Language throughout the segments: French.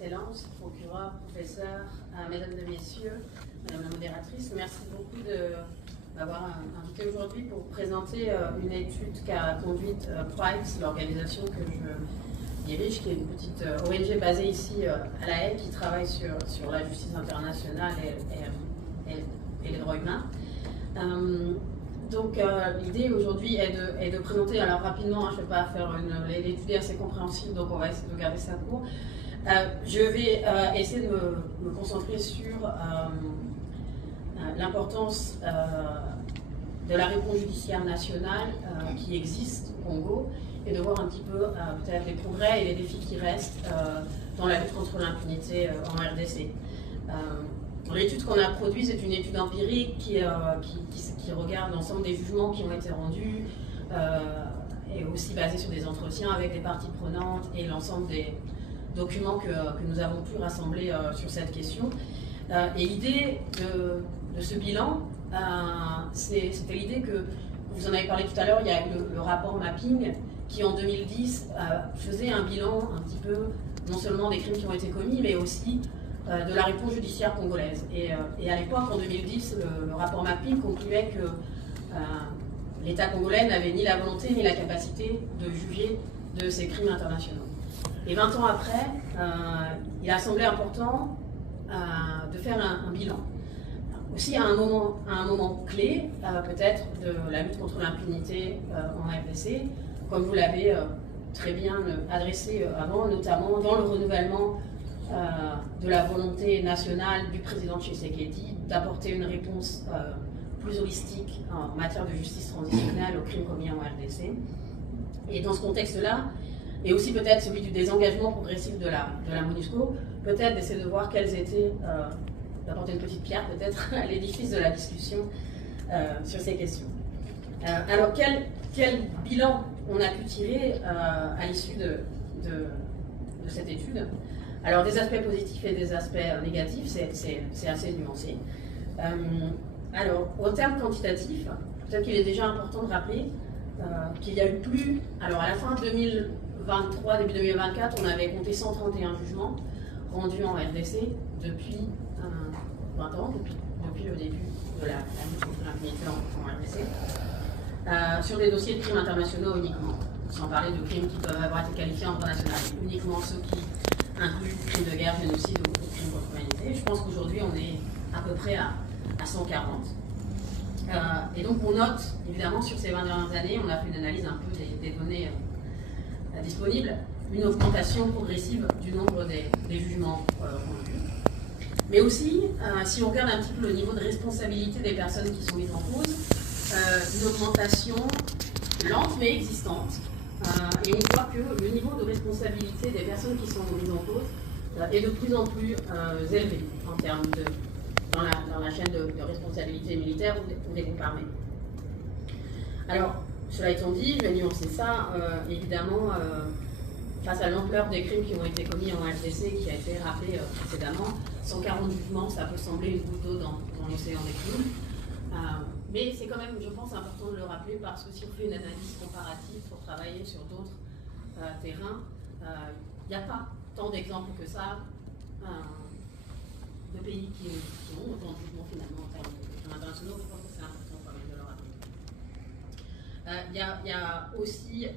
Excellence, procureur, professeur, mesdames et messieurs, madame la modératrice, merci beaucoup de m'avoir invité aujourd'hui pour présenter une étude qu'a conduite Price, l'organisation que je dirige, qui est une petite ONG basée ici à La Haye, qui travaille sur la justice internationale et les droits humains. Donc l'idée aujourd'hui est de présenter, alors rapidement, je ne vais pas faire l'étude est assez compréhensible, donc on va essayer de garder ça court. Je vais essayer de me concentrer sur l'importance de la réponse judiciaire nationale qui existe au Congo et de voir un petit peu peut-être les progrès et les défis qui restent dans la lutte contre l'impunité en RDC. L'étude qu'on a produite, c'est une étude empirique qui regarde l'ensemble des jugements qui ont été rendus et aussi basée sur des entretiens avec des parties prenantes et l'ensemble des documents que nous avons pu rassembler sur cette question. Et l'idée de ce bilan, c'était l'idée que, vous en avez parlé tout à l'heure, il y a le rapport Mapping qui en 2010 faisait un bilan un petit peu, non seulement des crimes qui ont été commis, mais aussi de la réponse judiciaire congolaise. Et à l'époque, en 2010, le rapport Mapping concluait que l'État congolais n'avait ni la volonté ni la capacité de juger de ces crimes internationaux. Et 20 ans après, il a semblé important de faire un bilan. Aussi à un moment clé, peut-être, de la lutte contre l'impunité en RDC, comme vous l'avez très bien adressé avant, notamment dans le renouvellement de la volonté nationale du président Tshisekedi d'apporter une réponse plus holistique en matière de justice transitionnelle aux crimes commis en RDC. Et dans ce contexte-là, et aussi peut-être celui du désengagement progressif de la MONUSCO, peut-être d'essayer de voir quelles étaient, d'apporter une petite pierre peut-être à l'édifice de la discussion sur ces questions. Alors quel bilan on a pu tirer à l'issue de cette étude? Alors des aspects positifs et des aspects négatifs, c'est assez nuancé. Alors en termes quantitatifs, peut-être qu'il est déjà important de rappeler qu'il y a eu plus, alors à la fin 2023, début 2024, on avait compté 131 jugements rendus en RDC depuis 20 ans, depuis le début de la lutte contre l'impunité en RDC, sur des dossiers de crimes internationaux uniquement, sans parler de crimes qui peuvent avoir été qualifiés en droit national, uniquement ceux qui incluent crimes de guerre, génocide ou crimes contre l'humanité. Je pense qu'aujourd'hui on est à peu près à 140. Et donc on note, évidemment, sur ces 20 dernières années, on a fait une analyse un peu des données disponibles, une augmentation progressive du nombre des jugements rendus. Mais aussi, si on regarde un petit peu le niveau de responsabilité des personnes qui sont mises en cause, une augmentation lente mais existante. Et on voit que le niveau de responsabilité des personnes qui sont mises en cause est de plus en plus élevé en termes dans la chaîne de responsabilité militaire ou des groupes armés. Alors, cela étant dit, je vais nuancer ça, évidemment, face à l'ampleur des crimes qui ont été commis en RDC, qui a été rappelé précédemment, 140 jugements, ça peut sembler une goutte d'eau dans l'océan des crimes. Mais c'est quand même, je pense, important de le rappeler parce que si on fait une analyse comparative pour travailler sur d'autres terrains, il n'y a pas tant d'exemples que ça de pays qui ont autant de jugements finalement en termes de crimes internationaux. Je pense que c'est important quand même de le rappeler. Il n'y a aussi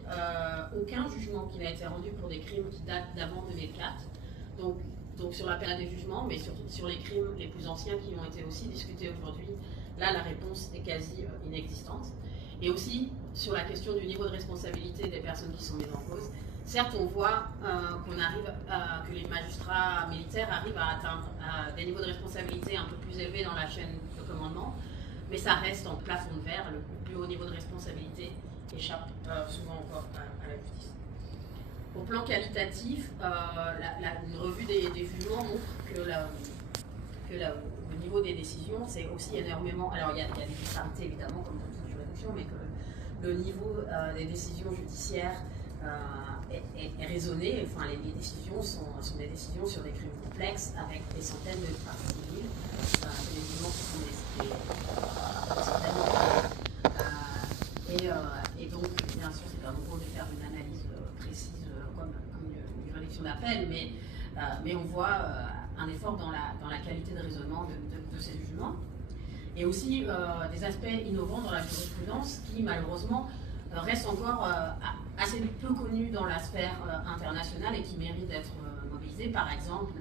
aucun jugement qui n'a été rendu pour des crimes qui datent d'avant 2004. Donc sur la période des jugements, mais surtout sur les crimes les plus anciens qui ont été aussi discutés aujourd'hui, là la réponse est quasi inexistante. Et aussi sur la question du niveau de responsabilité des personnes qui sont mises en cause. Certes, on voit que les magistrats militaires arrivent à atteindre des niveaux de responsabilité un peu plus élevés dans la chaîne de commandement, mais ça reste en plafond de verre. Le plus haut niveau de responsabilité échappe souvent encore à la justice. Au plan qualitatif, une revue des jugements montre que le niveau des décisions, c'est aussi énormément. Alors, il y a des disparités évidemment, comme dans toute juridiction, mais que le niveau des décisions judiciaires est raisonné. Enfin, les décisions sont des décisions sur des crimes complexes avec des centaines de parties civiles. C'est des jugements qui sont des centaines et donc, bien sûr, c'est pas mon rôle de faire une analyse précise comme une juridiction d'appel, mais mais on voit un effort dans la qualité de raisonnement de ces jugements. Et aussi des aspects innovants dans la jurisprudence qui, malheureusement, restent encore assez peu connus dans la sphère internationale et qui méritent d'être mobilisés. Par exemple,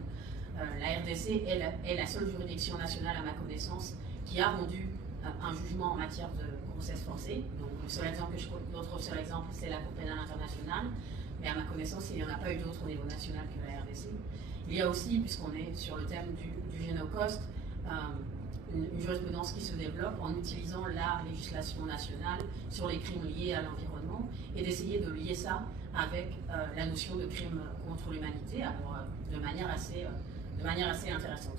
la RDC est la seule juridiction nationale, à ma connaissance, qui a rendu un jugement en matière de grossesse forcée. Donc, l'autre seul exemple, c'est la Cour pénale internationale, mais à ma connaissance, il n'y en a pas eu d'autres au niveau national que la RDC. Il y a aussi, puisqu'on est sur le thème du génocoste, une jurisprudence qui se développe en utilisant la législation nationale sur les crimes liés à l'environnement et d'essayer de lier ça avec la notion de crime contre l'humanité, de manière assez intéressante.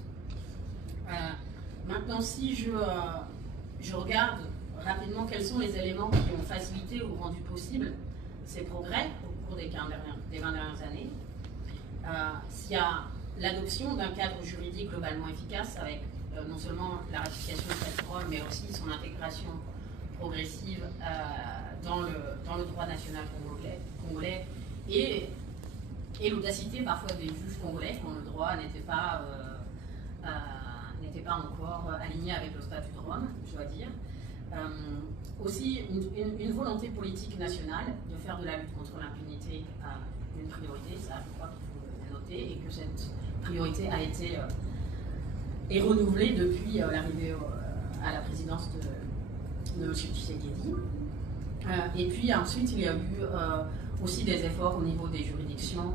Maintenant, si je regarde rapidement quels sont les éléments qui ont facilité ou rendu possible ces progrès au cours des 20 dernières années, s'il y a l'adoption d'un cadre juridique globalement efficace avec non seulement la ratification de cette protocole, mais aussi son intégration progressive dans le droit national congolais et l'audacité parfois des juges congolais quand le droit n'était pas encore aligné avec le statut de Rome, je dois dire. Aussi une volonté politique nationale de faire de la lutte contre l'impunité une priorité, ça je crois qu'il faut le noter, et que cette priorité a été est renouvelée depuis l'arrivée à la présidence de M. Tshisekedi. Et puis ensuite, il y a eu aussi des efforts au niveau des juridictions